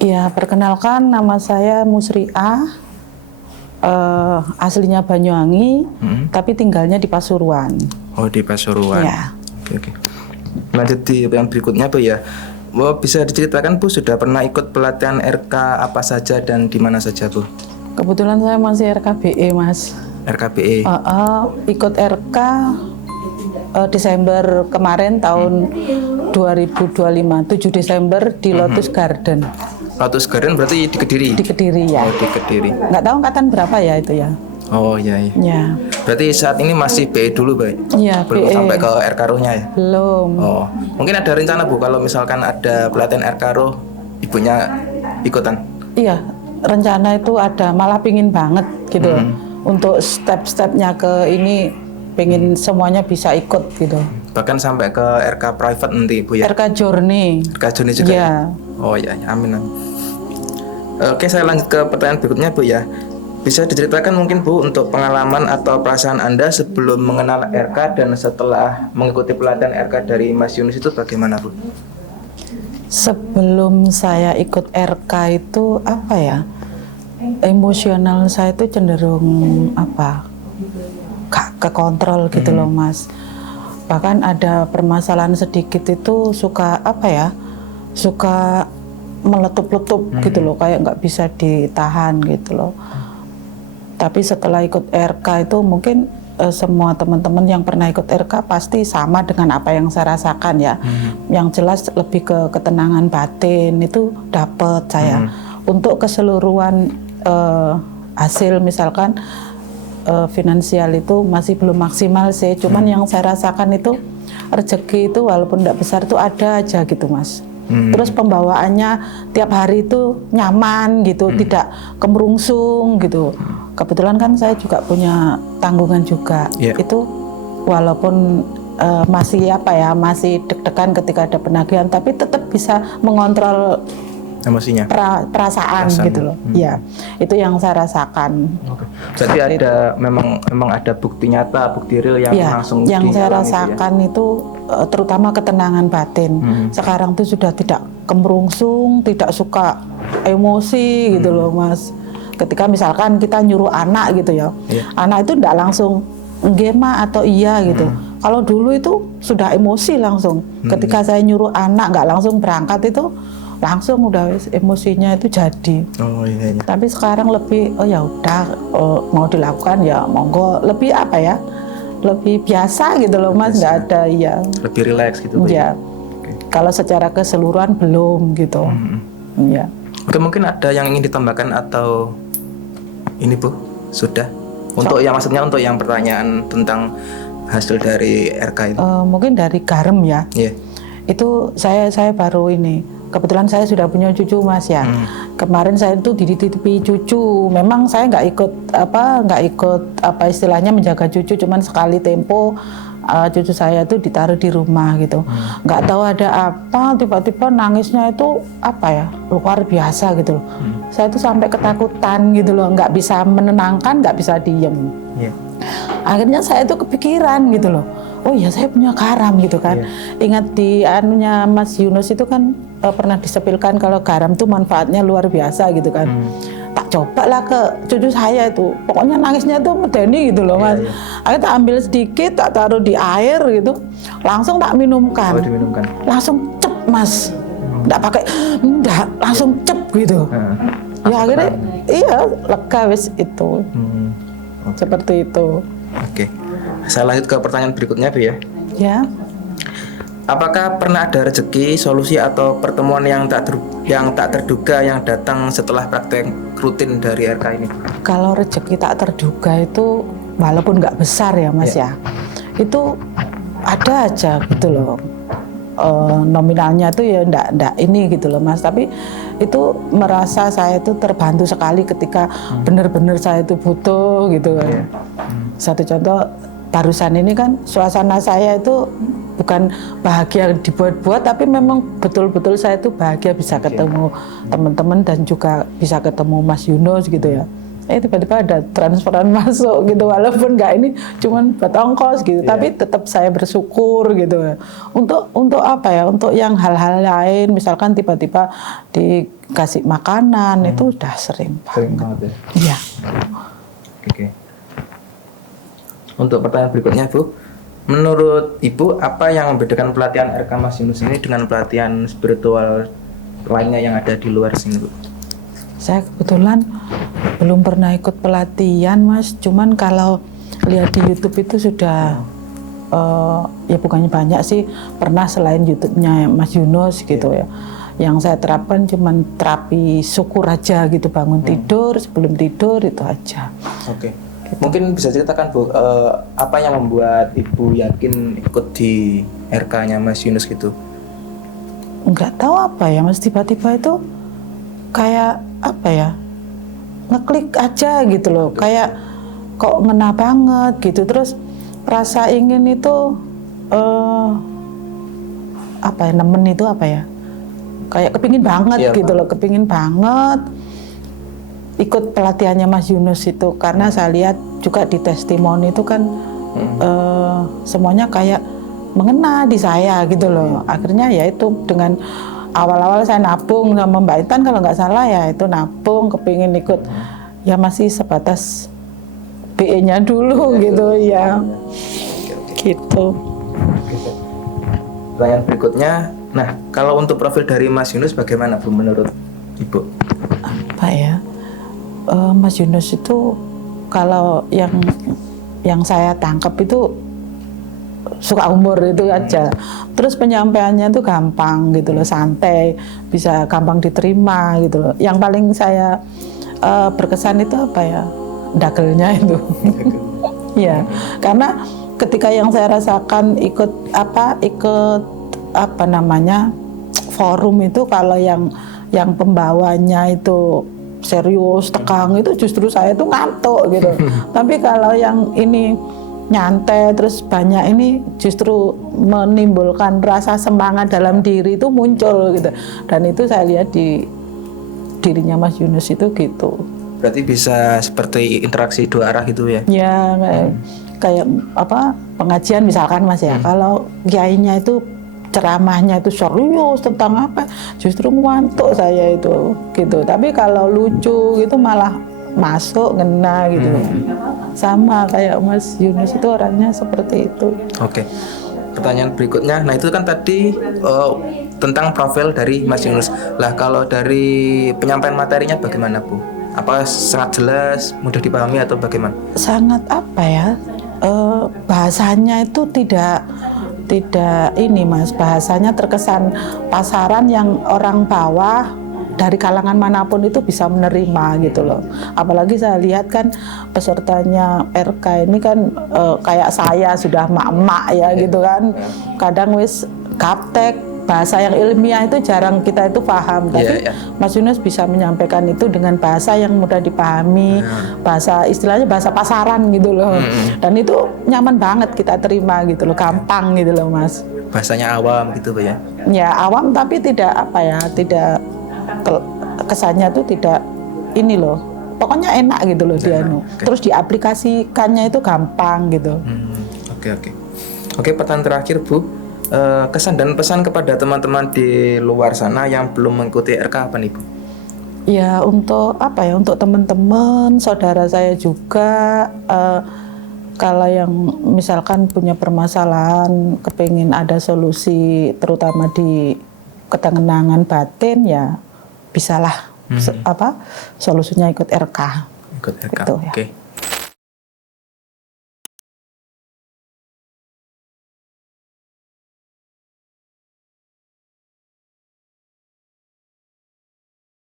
Ya, perkenalkan nama saya Musriah, aslinya Banyuwangi, tapi tinggalnya di Pasuruan. Oh, di Pasuruan. Ya. Oke. Lanjut di yang berikutnya Bu ya. Bisa diceritakan Bu sudah pernah ikut pelatihan RK apa saja dan di mana saja Bu? Kebetulan saya masih RKBE, Mas. RKBE. Ikut RK Desember kemarin tahun 2025, 7 Desember di Lotus Garden. Lotus Garden berarti di Kediri? Di Kediri ya. Oh, di Kediri. Nggak tahu angkatan berapa ya itu ya? Oh iya. Ya. Berarti saat ini masih BE dulu, Pak? Iya, belum BE. sampai ke RKRO-nya ya? Belum. Oh, mungkin ada rencana Bu kalau misalkan ada pelatihan RKRO, ibunya ikutan? Iya, rencana itu ada, malah pingin banget gitu. Untuk step-stepnya ke ini, pengen semuanya bisa ikut gitu. Bahkan sampai ke RK private nanti Bu ya? RK Journey. RK Journey juga ya? Oh iya, amin, amin. Oke, saya lanjut ke pertanyaan berikutnya Bu ya. Bisa diceritakan mungkin Bu untuk pengalaman atau perasaan Anda sebelum mengenal RK dan setelah mengikuti pelatihan RK dari Mas Yunus itu bagaimana Bu? Sebelum saya ikut RK itu apa ya? Emosional saya itu cenderung apa? Gak kekontrol gitu loh Mas. Bahkan ada permasalahan sedikit itu suka apa ya? Suka meletup-letup gitu loh, kayak nggak bisa ditahan gitu loh. Tapi setelah ikut RK itu mungkin semua teman-teman yang pernah ikut RK pasti sama dengan apa yang saya rasakan ya. Yang jelas lebih ke ketenangan batin itu dapat saya. Untuk keseluruhan hasil misalkan finansial itu masih belum maksimal sih. Cuman yang saya rasakan itu rezeki itu walaupun tidak besar itu ada aja gitu Mas. Terus pembawaannya tiap hari itu nyaman gitu, tidak kemerungsung gitu. Kebetulan kan saya juga punya tanggungan juga. Itu walaupun masih apa ya, masih deg-degan ketika ada penagihan, tapi tetap bisa mengontrol emosinya, perasaan gitu loh. Ya, itu yang saya rasakan. Jadi ada memang ada bukti nyata, bukti real yang langsung yang saya rasakan itu terutama ketenangan batin. Sekarang tuh sudah tidak kemerungsung, tidak suka emosi gitu loh Mas. Ketika misalkan kita nyuruh anak gitu ya, anak itu tidak langsung gema atau iya gitu. Kalau dulu itu sudah emosi langsung. Ketika saya nyuruh anak nggak langsung berangkat itu langsung udah emosinya itu jadi. Oh iya. Tapi sekarang lebih ya udah mau dilakukan ya monggo, lebih apa ya, lebih biasa gitu loh Mas, nggak ada ya. Lebih rileks gitu ya. Kalau secara keseluruhan belum gitu. Ya. Oke, mungkin ada yang ingin ditambahkan atau ini Bu sudah untuk yang maksudnya untuk yang pertanyaan tentang hasil dari RK itu. Mungkin dari garam ya. Itu saya baru ini. Kebetulan saya sudah punya cucu Mas ya. Kemarin saya itu dititipi cucu. Memang saya nggak ikut istilahnya menjaga cucu, cuman sekali tempo cucu saya itu ditaruh di rumah gitu. Nggak tahu ada apa, tiba-tiba nangisnya itu apa ya, luar biasa gitu loh. Saya itu sampai ketakutan gitu loh, nggak bisa menenangkan, nggak bisa diem. Akhirnya saya itu kepikiran gitu loh. Oh ya saya punya garam gitu kan. Ingat di anunya Mas Yunus itu kan pernah disepilkan kalau garam tuh manfaatnya luar biasa gitu kan. Tak coba lah ke cucu saya itu, pokoknya nangisnya tuh medeni gitu loh Mas. Akhirnya tak ambil sedikit, tak taruh di air gitu, langsung tak minumkan. Langsung cep Mas, nggak pakai, nggak langsung cep gitu. Ya akhirnya iya lega wis itu. Seperti itu. Oke. Saya lanjut ke pertanyaan berikutnya Bu ya. Ya. Apakah pernah ada rezeki, solusi atau pertemuan yang tak terduga yang datang setelah praktek rutin dari RK ini? Kalau rezeki tak terduga itu walaupun nggak besar ya Mas ya, itu ada aja gitu loh. Nominalnya tuh ya ndak ini gitu loh Mas, tapi itu merasa saya itu terbantu sekali ketika benar-benar saya itu butuh gitu kan. Satu contoh barusan ini kan suasana saya itu bukan bahagia dibuat-buat, tapi memang betul-betul saya itu bahagia bisa ketemu teman-teman dan juga bisa ketemu Mas Yunus gitu ya. tiba-tiba ada transferan masuk gitu, walaupun nggak ini cuman buat ongkos gitu, tapi tetap saya bersyukur gitu. Untuk apa ya, untuk yang hal-hal lain misalkan tiba-tiba dikasih makanan itu udah sering banget ya. Iya. Oke. Untuk pertanyaan berikutnya Bu, menurut Ibu apa yang membedakan pelatihan RK Mas Yunus ini dengan pelatihan spiritual lainnya yang ada di luar sini Bu? Saya kebetulan belum pernah ikut pelatihan Mas, cuman kalau lihat di YouTube itu sudah ya bukannya banyak sih, pernah selain YouTube-nya Mas Yunus gitu ya. Yang saya terapkan cuman terapi syukur aja gitu, bangun tidur, sebelum tidur itu aja. Oke. Mungkin bisa ceritakan Bu, apa yang membuat Ibu yakin ikut di RK-nya Mas Yunus gitu? Nggak tahu apa ya Mas, tiba-tiba itu kayak apa ya, ngeklik aja gitu loh, kayak kok ngena banget gitu, terus rasa ingin itu apa ya, nemen itu apa ya, kayak kepingin banget gitu loh, kepingin banget ikut pelatihannya Mas Yunus itu, karena saya lihat juga di testimoni itu kan semuanya kayak mengena di saya gitu loh. Akhirnya ya itu dengan awal-awal saya nabung sama Mbak Intan kalau nggak salah ya, itu nabung kepingin ikut ya masih sebatas BE-nya dulu gitu ya. Gitu. Pertanyaan berikutnya, nah kalau untuk profil dari Mas Yunus bagaimana Bu menurut Ibu? Apa ya, Mas Yunus itu kalau yang saya tangkap itu suka humor itu aja. Terus penyampaiannya itu gampang gitu loh, santai, bisa gampang diterima gitu loh. Yang paling saya berkesan itu apa ya, dagelnya itu. Ya, karena ketika yang saya rasakan ikut apa namanya forum itu, kalau yang pembawanya itu serius, tegang, itu justru saya tuh ngantuk gitu. Tapi kalau yang ini nyantai terus banyak ini justru menimbulkan rasa semangat dalam diri itu muncul gitu. Dan itu saya lihat di dirinya Mas Yunus itu gitu. Berarti bisa seperti interaksi dua arah gitu ya? Ya kayak apa, pengajian misalkan Mas ya. Kalau kiainya itu ceramahnya itu serius tentang apa, justru ngantuk saya itu gitu. Tapi kalau lucu gitu malah masuk, ngena gitu. Sama kayak Mas Yunus itu orangnya seperti itu. Oke. Pertanyaan berikutnya, nah itu kan tadi tentang profil dari Mas Yunus. Lah kalau dari penyampaian materinya bagaimana Bu? Apa sangat jelas, mudah dipahami atau bagaimana? Sangat apa ya, bahasanya itu tidak ini Mas, bahasanya terkesan pasaran yang orang bawah dari kalangan manapun itu bisa menerima gitu loh. Apalagi saya lihat kan pesertanya RK ini kan kayak saya sudah mak-mak ya gitu kan. Kadang wis gaptek, bahasa yang ilmiah itu jarang kita itu paham. Tapi Mas Yunus bisa menyampaikan itu dengan bahasa yang mudah dipahami, bahasa istilahnya bahasa pasaran gitu loh. Dan itu nyaman banget kita terima gitu loh, gampang gitu loh Mas. Bahasanya awam gitu Bu ya? Ya awam tapi tidak apa ya, tidak kesannya tuh tidak ini loh, pokoknya enak gitu loh dia. Terus diaplikasikannya itu gampang gitu. Oke, pertanyaan terakhir Bu, kesan dan pesan kepada teman-teman di luar sana yang belum mengikuti RK apa nih Bu? Ya untuk apa ya, untuk teman-teman saudara saya juga, kalau yang misalkan punya permasalahan, kepingin ada solusi terutama di ketenangan batin, ya bisalah solusinya ikut RK. Ikut RK. Gitu, ya. Oke.